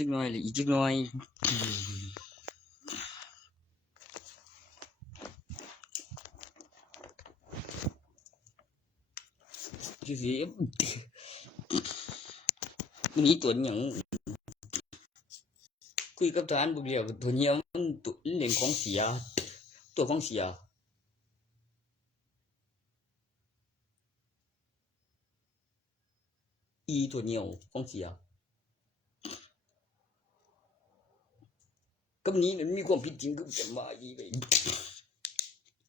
จิกน้อยเลยอีจิกน้อยคือสิมันนี้ตัวอย่างคุยกับทหารบุกเรียวตัวเนี้ยมันตัวเล่นของเสียตัวของเสียอีตัวเหนียวของเสียกับนี้มันมีความผิดจริงก็จะมาอีไป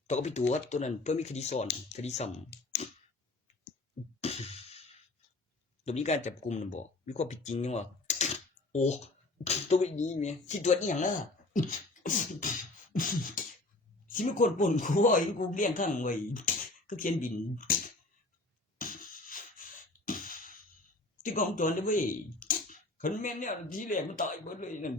ต่อไปตัวนั้นเพื่อมีคดีซ้อนคดีซ้ำตัวนี้การจับกลุ่มนะบอกมีความผิดจริงยังวะโอ้ตัวนี้เมียที่ตัวนี้อย่างละสิมีคนป่นกูว่าเห็นกูเลี้ยงข้างไว้ก็เขียนบินที่กองจรได้เว้ยคนแม่เนี่ยที่แรกมันตายหมดเลยนั่น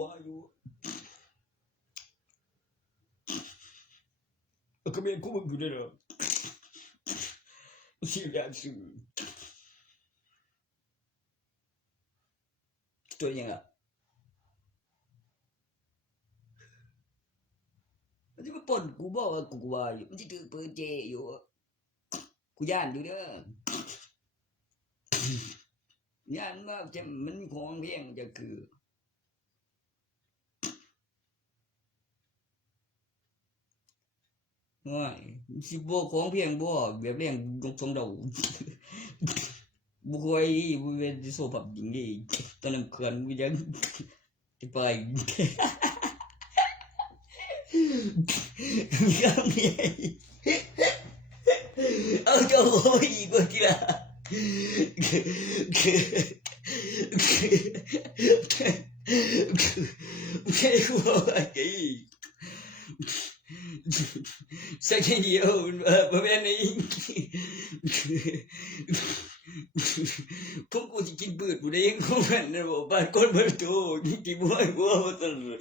ว่าอยู่ก็ไม่กูมึงอยู่ได้หรอสิอยากซื้อตัวยังอ่ะมันจะมาป่นกูบอกว่ากูว่าอยู่มันจะถือปืนเจอยู่กูย่านอยู่เด้อย่านว่าจะมันของเพียงจะคือว่าสิบ่ของเพียงบ่แบบเลี้ยงยกทรงดาวบุคอยบุเวดิโซพับจริงดิตอนนั้นเขื่อนวิจังที่ไปมีคำนี้เอาเจ้าโอ้ยกูทีละแค่กูอะไรสักทีเดียวประมาณนี้พวกกูจะกินเบื่อกูได้ยังคงมันนะบอกบ้านคนเบื่อตัวกินบัวมาตลอด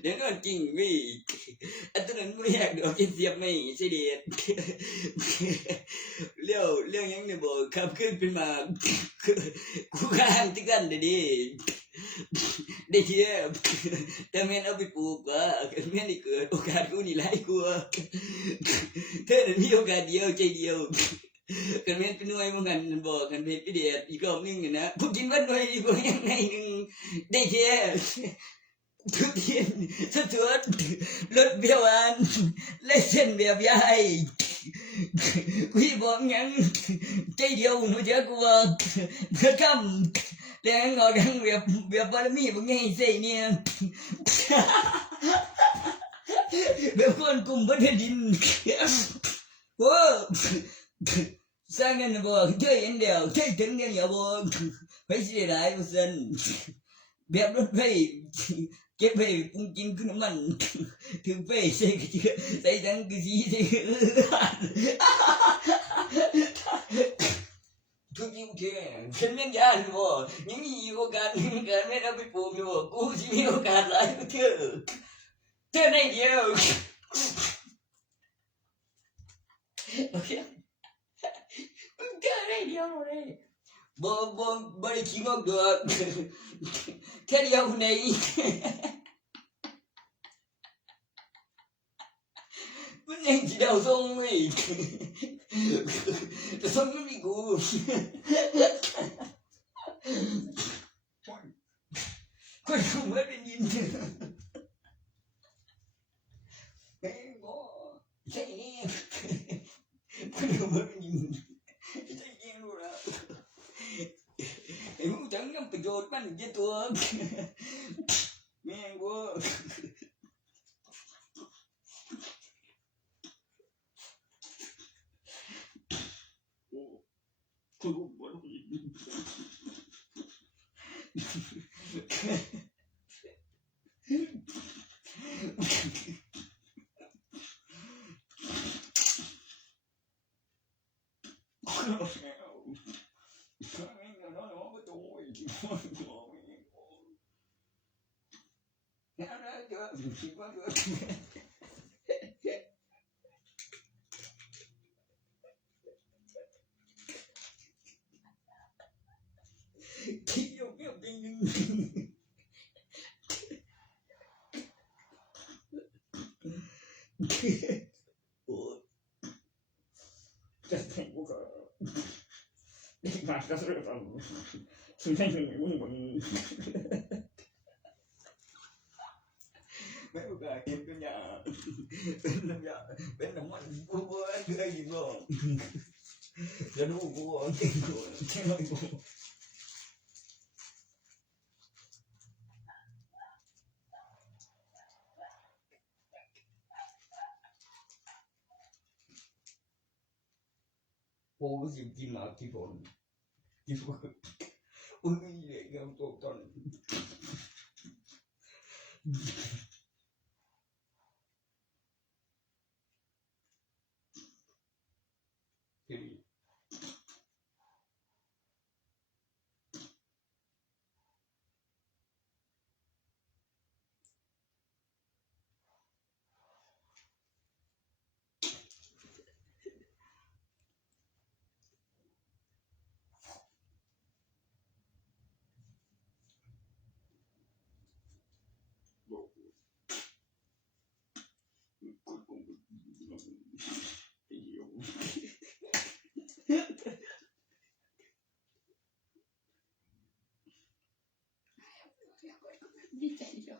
เดี๋ยวนั่นจริงไม่อันนั้นไม่อยากเดี๋ยวกินเสียบไม่ใช่เด็ดเรื่องยังเนี่ยบอกขับขึ้นเป็นมากูข้างที่กันเดี๋ยวนี้ได้เชี่ยแต่แม่เอาไปปลูกว่าแม่ได้เกิดโอกาสกูนี่หลายกว่าเธอนั้นมีโอกาสเดียวใจเดียวกันแม่เป็นหน่วยมันกันบอกกันเป็นพี่เดียดอีกรอบนึงนะผู้กินวันหน่วยอีกคนยังไงนึงได้เชี่ยทุกทีสะท้อนรถเบียวอันและเส้นแบบใหญ่กูบอกงั้นใจเดียวหนูเจอกูว่าเพื่อคำแล้วงอกันแบบบารมีบางอย่างใส่เนี่ยแบบคนกลุ่มบนดินโอ้สร้างกันบอกเจอเห็นเดียวเจอถึงเนี่ยอย่าบอกไปเสียดายกูสันแบบรถไฟเก็บไปปรุงกินขึ้นมันถึงไปใส่กระเจี๊ยใส่ทั้งกระสีใส่ทุกยิ่งเท่ฉันไม่ยานบ่ยังมีโอกาสการไม่ได้ไปปลูกอยู่กูจะมีโอกาสหลายเธอในเดียวโอเคเธอในเดียวเลยบ่ได้ขี้งกตัวแค่เดียวในมันยังจะเดาทรงไม่แต่ทรงไม่มีกูคนกูไม่ได้ยินเฮ้ยบ่ใช่คนกูไม่ได้ยินใช่ยิงรู้แล้วไอ้ผู้จังยังประโยชน์มันจะตัวแม่งบ่คือกูบ่รู้ คิดว่าคิดอยู่เปรี้ยวจริงโอ้จะแข่งกูก็ได้มาก็เรื่องสุดท้ายมึงไม่โอกาสเก็บกันยาเป็นน้ำยาเป็นน้ำมันบัวเกลืออยู่บ่จะดูกูเก่งกูเก่งกูโอ้ก็สิกินมาที่คนที่พวกอุ้ยเด็กเอาตัวตอนดีใจเดียว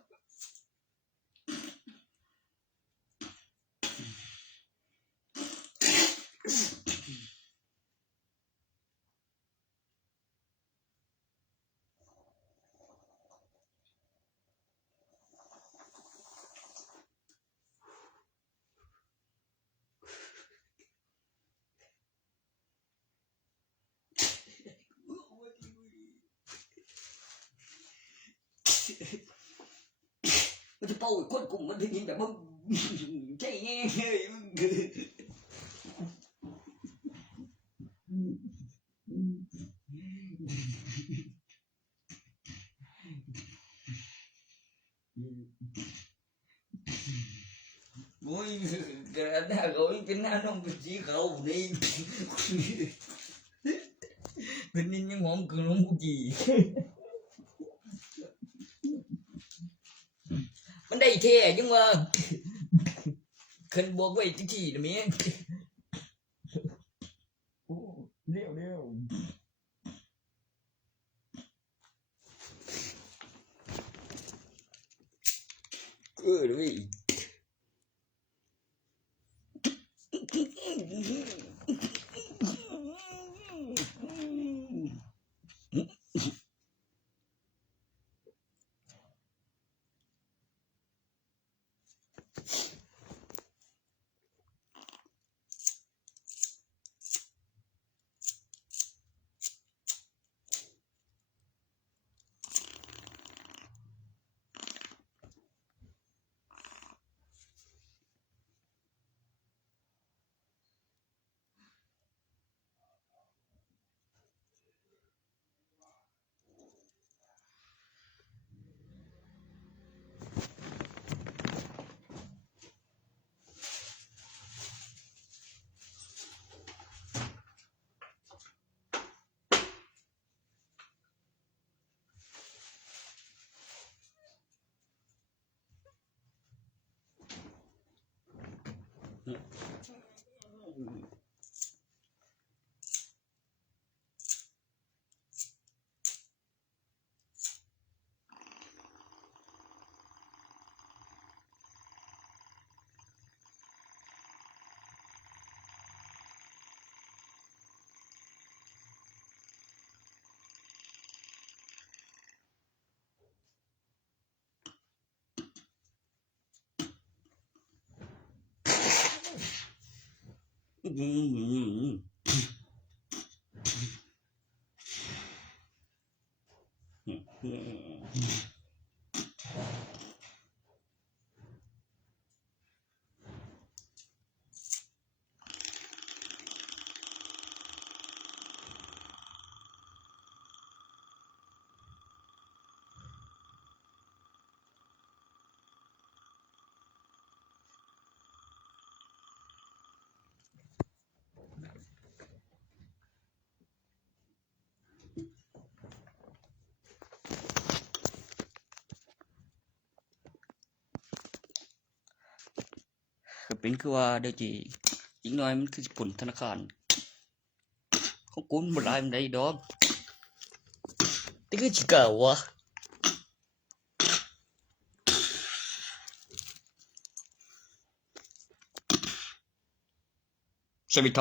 มันจะเป่าคนกลุ่มมันถึงยิงแบบมึงใช่ไงโอ้ยกระดาษเขาเป็นหน้าน้องเป็นสีขาวนี่เป็นนิ่งยังหอมกึ่งน้องกูจีมันได้แท้จังว่าคันบอกไว้ที่ๆนะแม่โอ้เร็วด้วย เป็นคือว่าเด้อจิอีกหน่อยมันคือสิปล้นธนาคารของกูมันบ่หลายปานใดดอกแต่คือสิกล้าวะ